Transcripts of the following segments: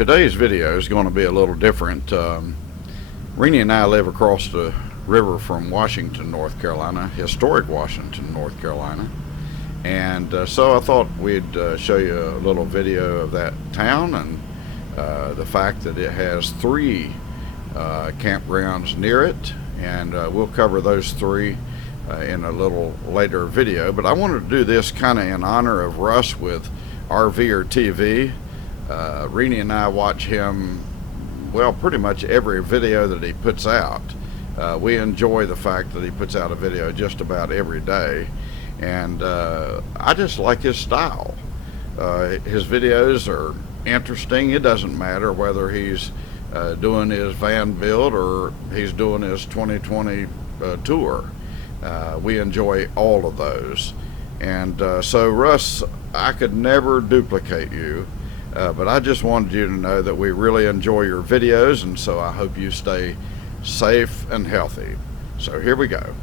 Today's video is going to be a little different. Renee and I live across the river from Washington, North Carolina, historic Washington, North Carolina. And so I thought we'd show you a little video of that town and the fact that it has three campgrounds near it. And we'll cover those three in a little later video. But I wanted to do this kind of in honor of Russ with RVerTV. Renee and I watch him, well, pretty much every video that he puts out. We enjoy the fact that he puts out a video just about every day, and I just like his style. His videos are interesting. It doesn't matter whether he's doing his van build or he's doing his 2020 tour. We enjoy all of those. And so Russ, I could never duplicate you. But I just wanted you to know that we really enjoy your videos, and so I hope you stay safe and healthy. So here we go.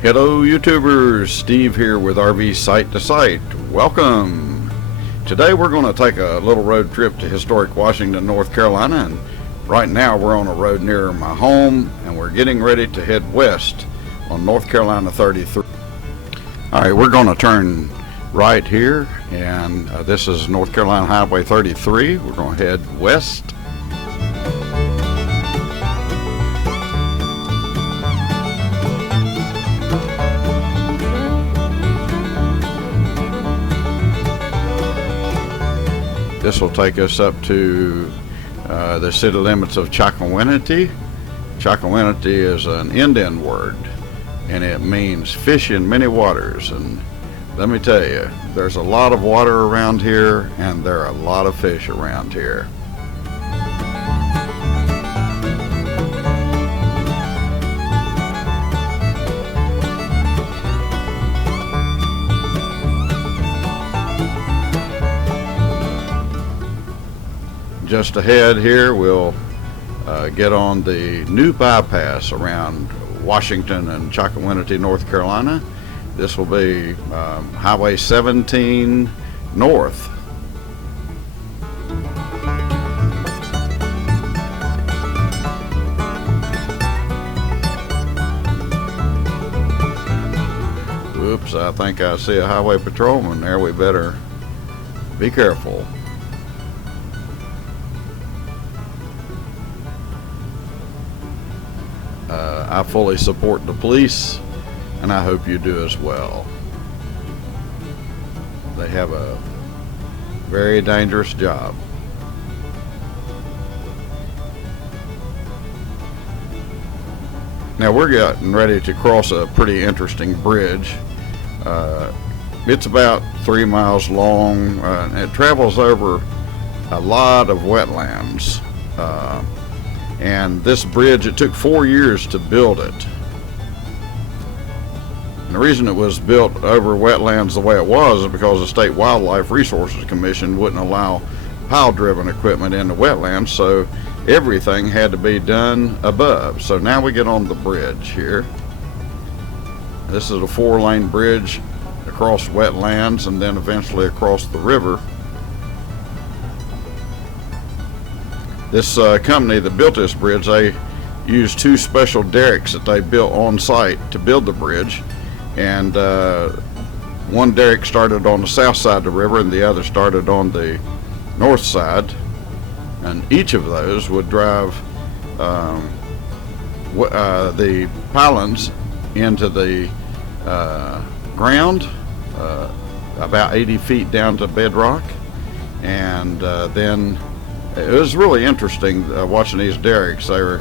Hello YouTubers, Steve here with RV Site to Site. Welcome! Today we're going to take a little road trip to historic Washington, North Carolina, and right now we're on a road near my home and we're getting ready to head west on North Carolina 33. Alright, we're going to turn right here, and this is North Carolina Highway 33. We're going to head west. This will take us up to the city limits of Chakawinity. Chakawinity is an Indian word, and it means fish in many waters. And let me tell you, there's a lot of water around here, and there are a lot of fish around here. Just ahead here, we'll get on the new bypass around Washington and Chakawinity, North Carolina. This will be Highway 17 North. Oops, I think I see a highway patrolman there. We better be careful. I fully support the police, and I hope you do as well. They have a very dangerous job. Now we're getting ready to cross a pretty interesting bridge. It's about 3 miles long, and it travels over a lot of wetlands. And this bridge, it took 4 years to build it. And the reason it was built over wetlands the way it was is because the State Wildlife Resources Commission wouldn't allow pile-driven equipment in the wetlands, so everything had to be done above. So now we get on the bridge here. This is a 4-lane bridge across wetlands and then eventually across the river. This company that built this bridge, they used 2 special derricks that they built on site to build the bridge, and one derrick started on the south side of the river and the other started on the north side, and each of those would drive the pylons into the ground about 80 feet down to bedrock, and then it was really interesting watching these derricks. They were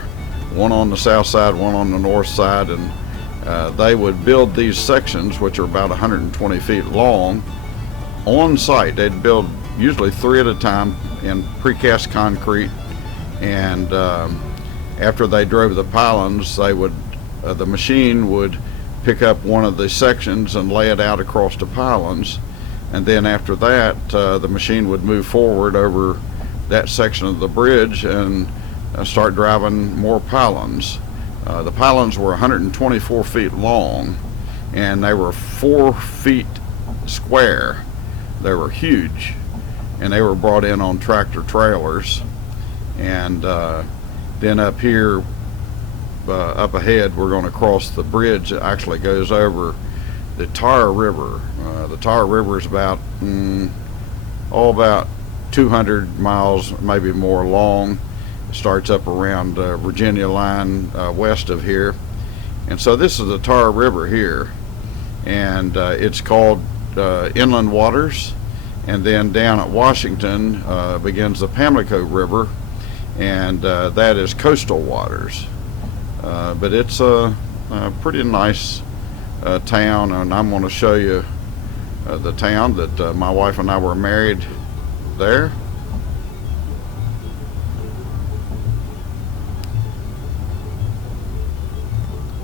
one on the south side, one on the north side, and they would build these sections, which are about 120 feet long, on site. They'd build usually 3 at a time in precast concrete, and after they drove the pylons, they would the machine would pick up one of the sections and lay it out across the pylons, and then after that the machine would move forward over that section of the bridge and start driving more pylons. The pylons were 124 feet long, and they were 4 feet square. They were huge, and they were brought in on tractor trailers. And then up here, up ahead, we're going to cross the bridge that actually goes over the Tar River. The Tar River is about about 200 miles, maybe more long. It starts up around Virginia line west of here, and so this is the Tar River here, and it's called inland waters. And then down at Washington begins the Pamlico River, and that is coastal waters. But it's a pretty nice town, and I'm going to show you the town that my wife and I were married there.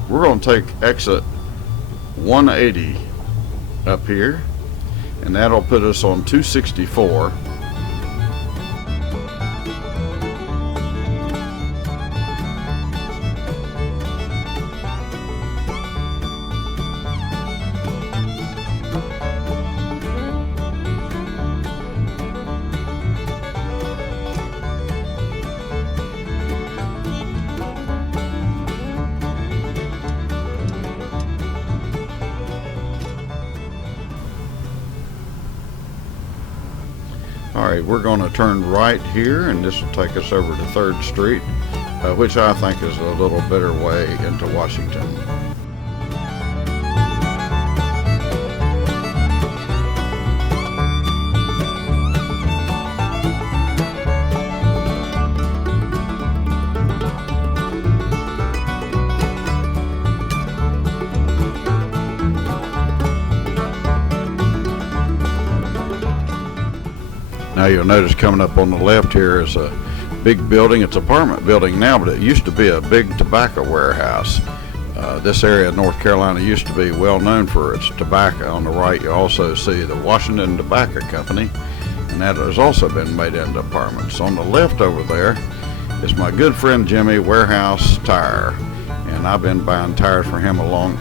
We're going to take exit 180 up here, and that'll put us on 264. Alright, we're going to turn right here, and this will take us over to 3rd Street, which I think is a little better way into Washington. Now you'll notice coming up on the left here is a big building. It's an apartment building now, but it used to be a big tobacco warehouse. This area of North Carolina used to be well known for its tobacco. On the right you also see the Washington Tobacco Company, and that has also been made into apartments. On the left over there is my good friend Jimmy, Warehouse Tire, and I've been buying tires for him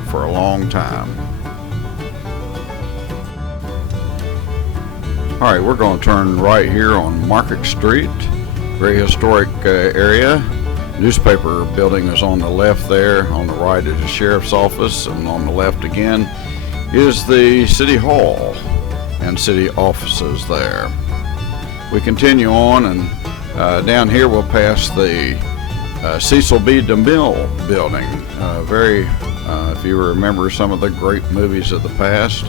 for a long time. Alright, we're going to turn right here on Market Street. Very historic area. Newspaper building is on the left there. On the right is the sheriff's office, and on the left again is the city hall and city offices there. We continue on, and down here we'll pass the Cecil B. DeMille building. If you remember some of the great movies of the past.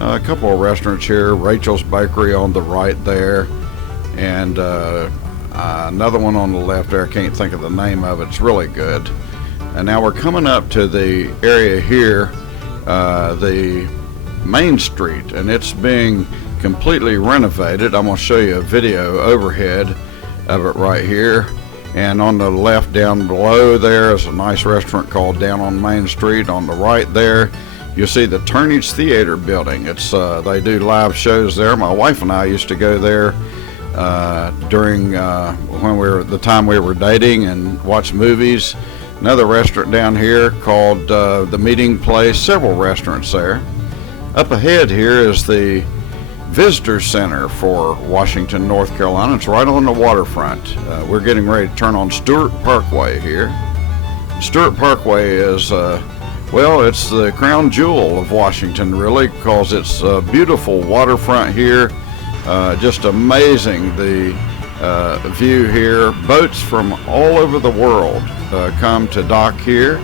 A couple of restaurants here, Rachel's Bakery on the right there, and another one on the left there. I can't think of the name of it. It's really good. And now we're coming up to the area here, the Main Street, and it's being completely renovated. I'm going to show you a video overhead of it right here. And on the left down below there is a nice restaurant called Down on Main Street. On the right there you'll see the Turnage Theater building. It's they do live shows there. My wife and I used to go there during the time we were dating and watch movies. Another restaurant down here called the Meeting Place. Several restaurants there. Up ahead here is the Visitor Center for Washington, North Carolina. It's right on the waterfront. We're getting ready to turn on Stewart Parkway here. Stewart Parkway is well, it's the crown jewel of Washington, really, because it's a beautiful waterfront here. Just amazing, the view here. Boats from all over the world come to dock here,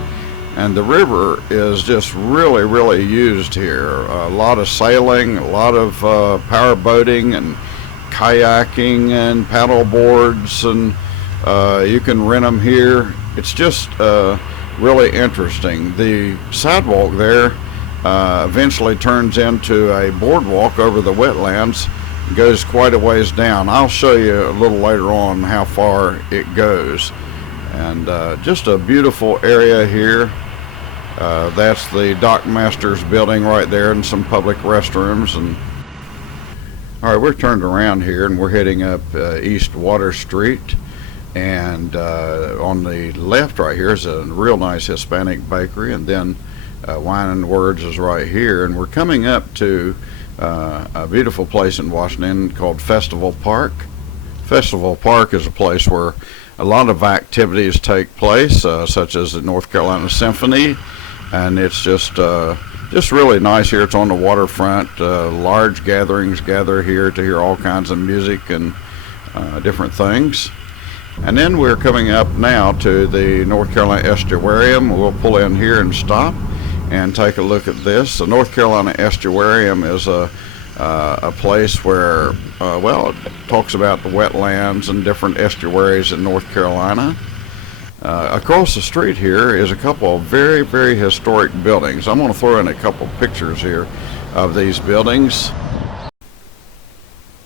and the river is just really, really used here. A lot of sailing, a lot of power boating, and kayaking and paddle boards, and you can rent them here. It's just really interesting. The sidewalk there eventually turns into a boardwalk over the wetlands. It goes quite a ways down. I'll show you a little later on how far it goes. And just a beautiful area here. That's the Dockmaster's building right there, and some public restrooms. And all right, we're turned around here and we're heading up East Water Street. And on the left right here is a real nice Hispanic bakery, and then Wine and Words is right here. And we're coming up to a beautiful place in Washington called Festival Park. Festival Park is a place where a lot of activities take place, such as the North Carolina Symphony, and it's just really nice here. It's on the waterfront. Large gatherings gather here to hear all kinds of music and different things. And then we're coming up now to the North Carolina Estuarium. We'll pull in here and stop and take a look at this. The North Carolina Estuarium is a place where, well, it talks about the wetlands and different estuaries in North Carolina. Across the street here is a couple of very, very historic buildings. I'm going to throw in a couple pictures here of these buildings.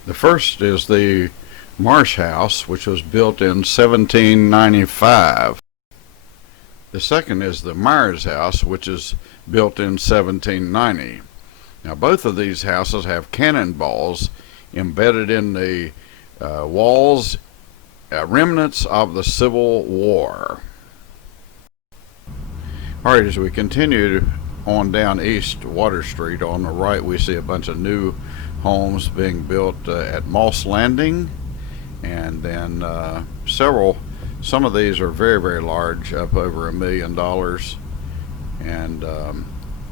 The first is the Marsh House, which was built in 1795. The second is the Myers House, which is built in 1790. Now, both of these houses have cannonballs embedded in the walls, remnants of the Civil War. All right, as we continue on down East Water Street, on the right we see a bunch of new homes being built at Moss Landing. And then some of these are very, very large, up over $1 million. And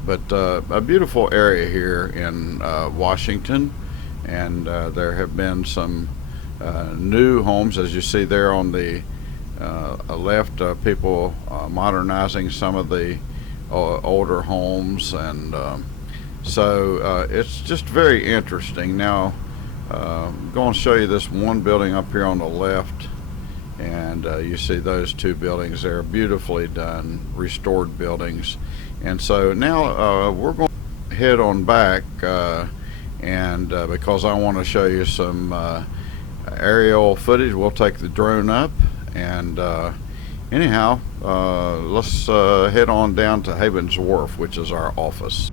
but a beautiful area here in Washington, and there have been some new homes, as you see there on the left, people modernizing some of the older homes, and so it's just very interesting. Now I'm going to show you this one building up here on the left, and you see those two buildings there, beautifully done, restored buildings. And so now we're going to head on back, and because I want to show you some aerial footage, we'll take the drone up, and anyhow, let's head on down to Havens Wharf, which is our office.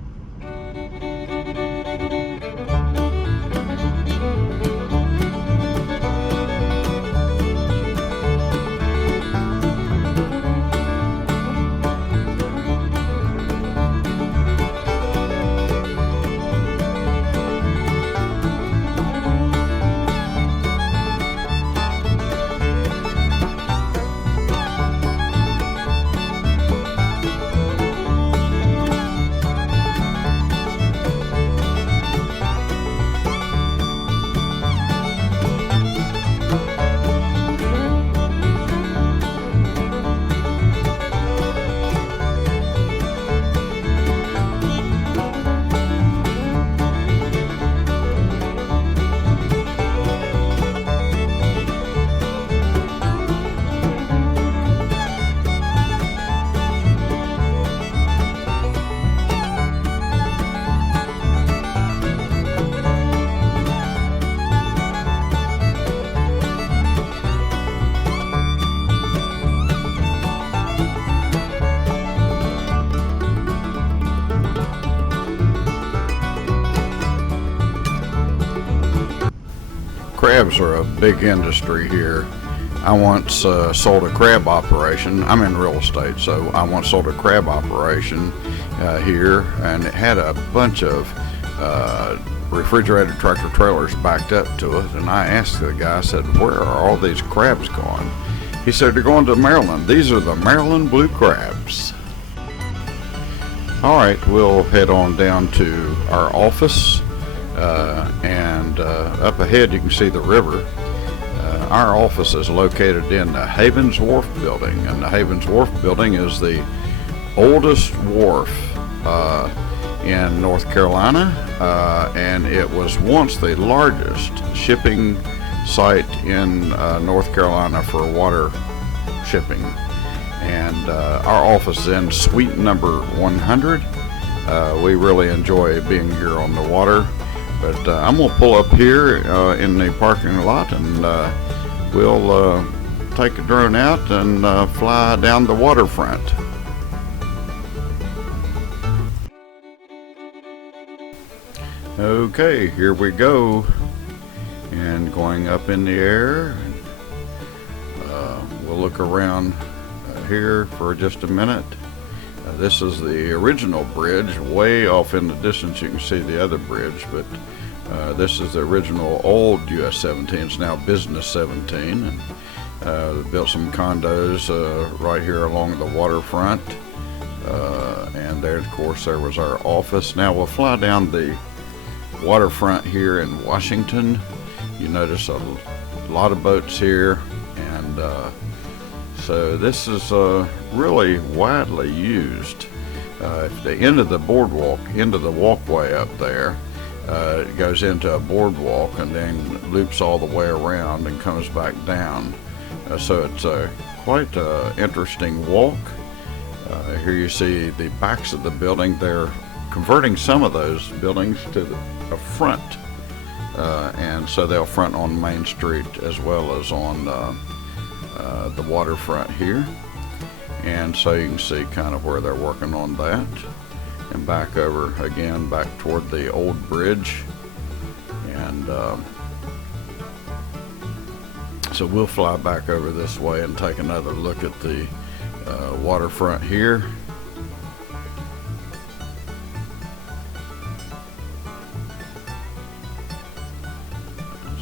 Crabs are a big industry here. I once sold a crab operation. I'm in real estate, so I once sold a crab operation here, and it had a bunch of refrigerated tractor trailers backed up to it. And I asked the guy, I said, "Where are all these crabs going?" He said, "They're going to Maryland. These are the Maryland blue crabs." All right, we'll head on down to our office, and up ahead you can see the river. Our office is located in the Havens Wharf building, and the Havens Wharf building is the oldest wharf in North Carolina, and it was once the largest shipping site in North Carolina for water shipping. And our office is in suite number 100. We really enjoy being here on the water, but I'm going to pull up here in the parking lot, and we'll take a drone out and fly down the waterfront. Okay, here we go, and going up in the air. We'll look around here for just a minute. This is the original bridge. Way off in the distance you can see the other bridge, but this is the original old US 17. It's now Business 17, and built some condos right here along the waterfront, and there, of course, there was our office. Now we'll fly down the waterfront here in Washington. You notice a lot of boats here, and so this is really widely used. At the end of the boardwalk, into the walkway up there, it goes into a boardwalk and then loops all the way around and comes back down. So it's quite an interesting walk. Here you see the backs of the building. They're converting some of those buildings to a front, and so they'll front on Main Street as well as on the waterfront here. And so you can see kind of where they're working on that, and back over again back toward the old bridge. And so we'll fly back over this way and take another look at the waterfront here.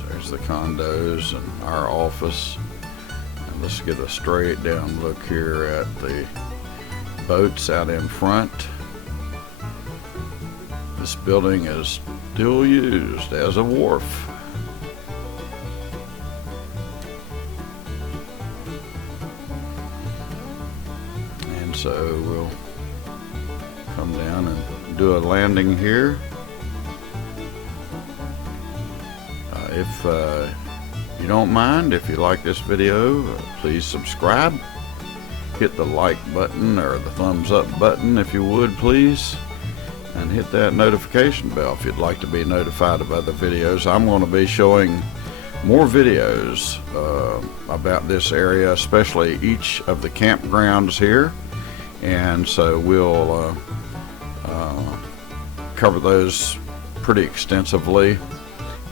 There's the condos and our office. And let's get a straight down look here at the boats out in front. This building is still used as a wharf. And so we'll come down and do a landing here. If you don't mind, if you like this video, please subscribe. Hit the like button or the thumbs up button if you would, please. And hit that notification bell if you'd like to be notified of other videos. I'm going to be showing more videos about this area, especially each of the campgrounds here. And so we'll cover those pretty extensively.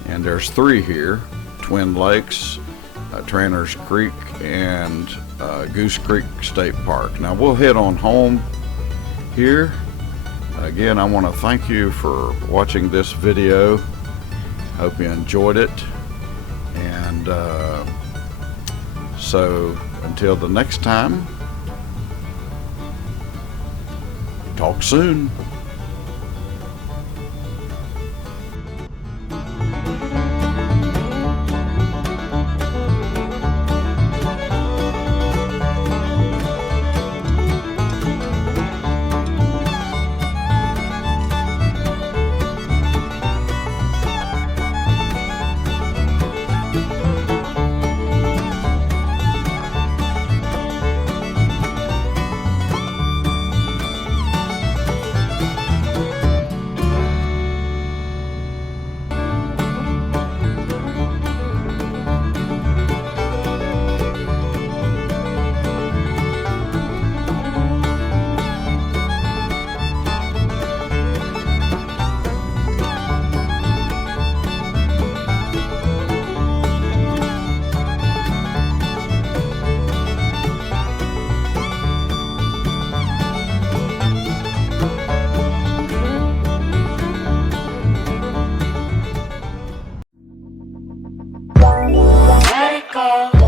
And there's 3 here: Twin Lakes, Trainer's Creek, and Goose Creek State Park. Now we'll head on home here. Again, I want to thank you for watching this video. Hope you enjoyed it. And so until the next time, talk soon. Let it go.